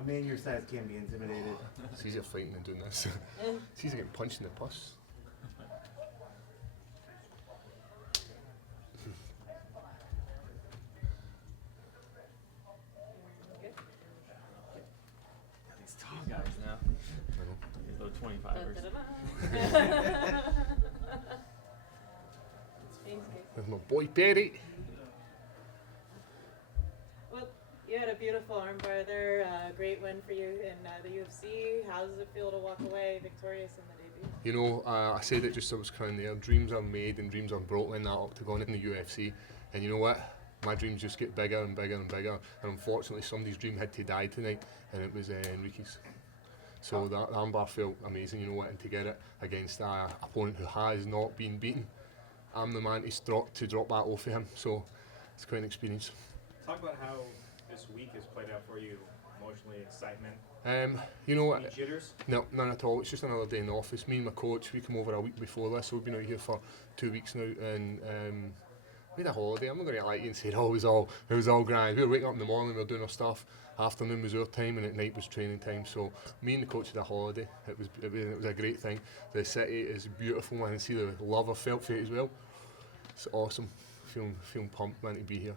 A man your size can be intimidated. It's easier fighting than doing this. It's easier getting punched in the puss. These tall guys now. These little 25ers. With my boy Perry. Well, you had a beautiful armbar there. Great win for you in the UFC. How does it feel to walk away victorious in the debut? You know, I said it just as I was crying there. Dreams are made and dreams are broken in that octagon in the UFC. And you know what? My dreams just get bigger and bigger and bigger. And unfortunately, somebody's dream had to die tonight, and it was Enrique's. So that armbar felt amazing, you know what, and to get it against an opponent who has not been beaten. I'm the man to drop that off of him, so it's quite an experience. Talk about how this week has played out for you, emotionally, excitement. You know Any what? jitters? No, none at all. It's just another day in the office. Me and my coach, we come over a week before this, so we've been out here for 2 weeks now, and we had a holiday. I'm not going to lie to you and say, oh, it was all grand. We were waking up in the morning, we were doing our stuff. Afternoon was our time, and at night was training time. So me and the coach had a holiday. It was a great thing. The city is beautiful, man, and see the love I felt for it as well. It's awesome. Feeling pumped, man, to be here.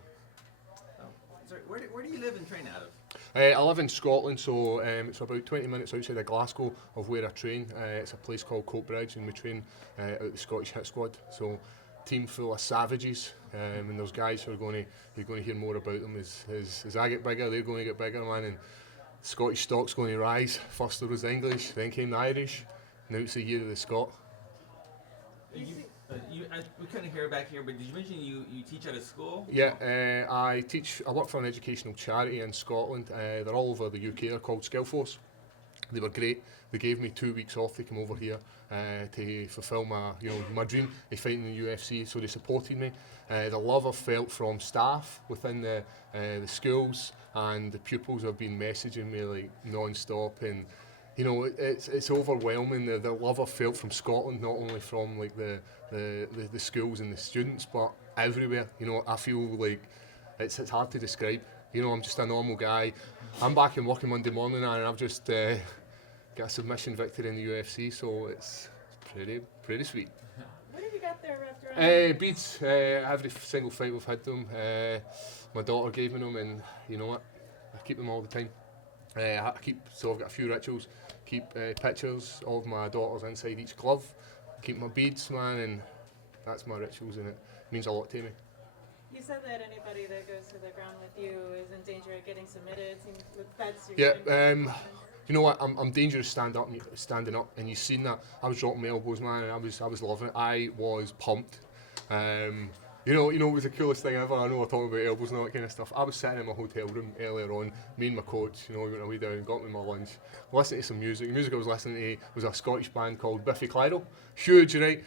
Sorry, where do you live and train out of? I live in Scotland, so it's about 20 minutes outside of Glasgow of where I train. It's a place called Coatbridge, and we train at the Scottish Hit Squad. So team full of savages, and those guys who are going to hear more about them as I get bigger, they're going to get bigger, man. And Scottish stock's going to rise. First there was the English, then came the Irish. Now it's the year of the Scot. We couldn't hear back here, but did you mention you teach at a school? Yeah, I work for an educational charity in Scotland. They're all over the UK. They're called Skillforce. They were great. They gave me 2 weeks off to come over here to fulfil my dream of fighting in the UFC. So they supported me. The love I've felt from staff within the schools and the pupils have been messaging me like non-stop, and you know it's overwhelming. The love I've felt from Scotland, not only from like the schools and the students, but everywhere. You know, I feel like it's hard to describe. You know, I'm just a normal guy. I'm back in working Monday morning, and I've just got a submission victory in the UFC, so it's pretty sweet. What have you got there wrapped around? Beads. Every single fight we've had them. My daughter gave me them, and you know what? I keep them all the time. So I've got a few rituals. Keep pictures of my daughters inside each glove. Keep my beads, man, and that's my rituals, and it means a lot to me. You said that anybody that goes to the ground with you is in danger of getting submitted. That's your Yeah. You know what? I'm dangerous standing up, and you've seen that. I was dropping my elbows, man, and I was loving it. I was pumped. You know, it was the coolest thing ever. I know we're talking about elbows and all that kind of stuff. I was sitting in my hotel room earlier on, me and my coach, you know, we went away down, got me my lunch, listening to some music. The music I was listening to was a Scottish band called Biffy Clyro. Huge, right?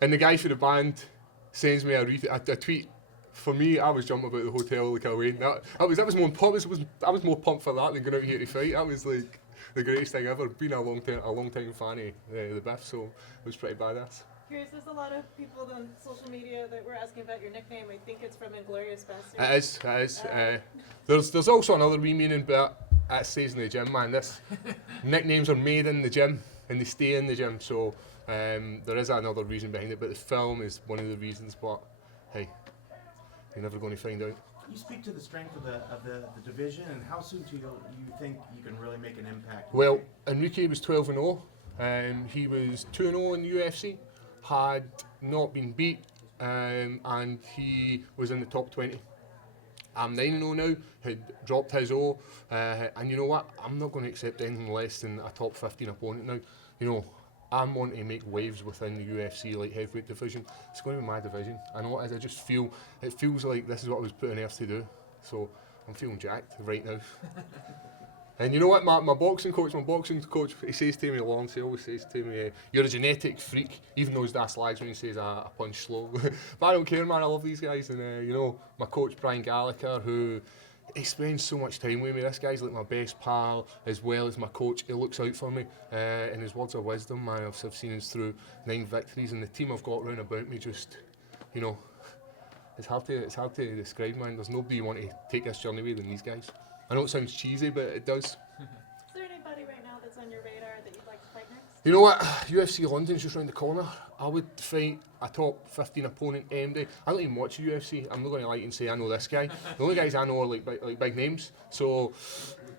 And the guy for the band sends me a tweet. For me, I was jumping about the hotel like away. I was more pumped. I was more pumped for that than going out here to fight. That was like the greatest thing ever. Been a long time fan of the Biff, so it was pretty badass. Curious, there's a lot of people on social media that were asking about your nickname. I think it's from Inglourious Basterds. It is. There's also another wee meaning, but it stays in the gym, man. This nicknames are made in the gym and they stay in the gym. So there is another reason behind it, but the film is one of the reasons. But hey, you're never going to find out. You speak to the strength of the division, and how soon do you think you can really make an impact? Well, Enrique was 12-0. He was 2-0 in the UFC. Had not been beat, and he was in the top 20. I'm 9-0 now, had dropped his O, and you know what? I'm not going to accept anything less than a top 15 opponent now. You know, I'm wanting to make waves within the UFC light heavyweight division. It's going to be my division. I know it is. I just it feels like this is what I was put on earth to do. So I'm feeling jacked right now. And you know what, my boxing coach, he says to me, Lawrence, he always says to me, you're a genetic freak, even though his dad slags me and says I punch slow. But I don't care, man, I love these guys. And you know, my coach, Brian Gallagher, who he spends so much time with me. This guy's like my best pal, as well as my coach. He looks out for me, and his words of wisdom, man, I've seen us through 9 victories, and the team I've got round about me just, you know, it's hard to describe, man. There's nobody you want to take this journey with than these guys. I know it sounds cheesy, but it does. Is there anybody right now that's on your radar that you'd like to fight next? You know what? UFC London's just round the corner. I would fight a top 15 opponent any day. I don't even watch the UFC. I'm not going to lie and say I know this guy. The only guys I know are like big names. So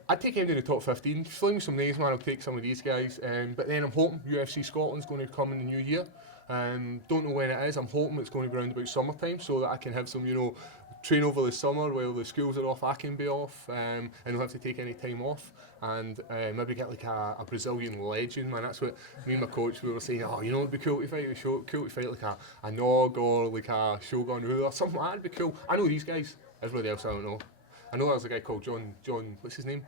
I'd take him to the top 15. Fling me some names, man. I'll take some of these guys. But then I'm hoping UFC Scotland's going to come in the new year. Don't know when it is. I'm hoping it's going to be around about summertime so that I can have some, train over the summer while the schools are off. I can be off and don't have to take any time off. And maybe get like a Brazilian legend, man. That's what me and my coach, we were saying, oh, it'd be cool to fight like a Nog or like a Shogun Rua or something. That'd be cool. I know these guys. Everybody else I don't know. I know there's a guy called John, what's his name?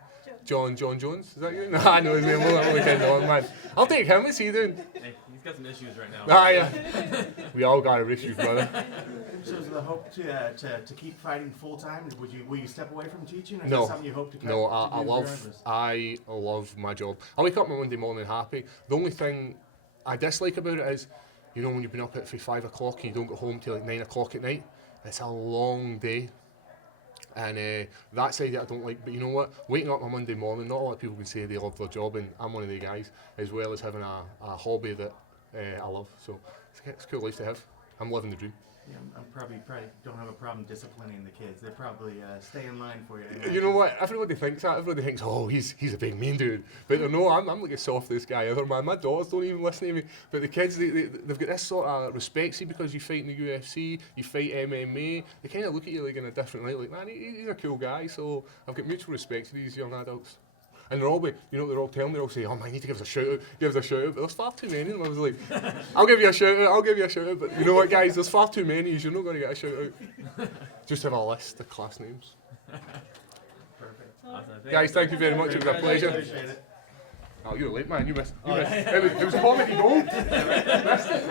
John Jones, is that you? No, I know his name. I'm only kidding on, man. I'll take him. What's he doing? Hey, he's got some issues right now. Ah, yeah. We all got our issues, brother. So is the hope to keep fighting full time? Will you step away from teaching? Or is No. that something you hope to No, to I do regardless? love my job. I wake up on Monday morning happy. The only thing I dislike about it is, when you've been up at 5 o'clock and you don't get home till like 9 o'clock at night, it's a long day. And that side that I don't like, but you know what? Waking up on Monday morning, not a lot of people can say they love their job, and I'm one of the guys, as well as having a hobby that I love. So it's a cool life to have. I'm living the dream. Yeah, I'm probably don't have a problem disciplining the kids. They probably stay in line for you. You know what? Everybody thinks that. Everybody thinks, oh, he's a big mean dude. But no, I'm like the softest guy ever, man. My daughters don't even listen to me. But the kids, they've got this sort of respect. See, because you fight in the UFC, you fight MMA, they kind of look at you like in a different light. Like, man, he's a cool guy. So I've got mutual respect for these young adults. And they're all, they're all telling me, they're all saying, oh man, you need to give us a shout out, give us a shout out. But there's far too many. And I was like, I'll give you a shout out. But you know what, guys, there's far too many. You're not going to get a shout out. Just have a list of class names. Perfect. Awesome. Guys, thank you very much. It was a pleasure. Appreciate it. Oh, you're late, man. You missed. It was comedy gold. Missed it.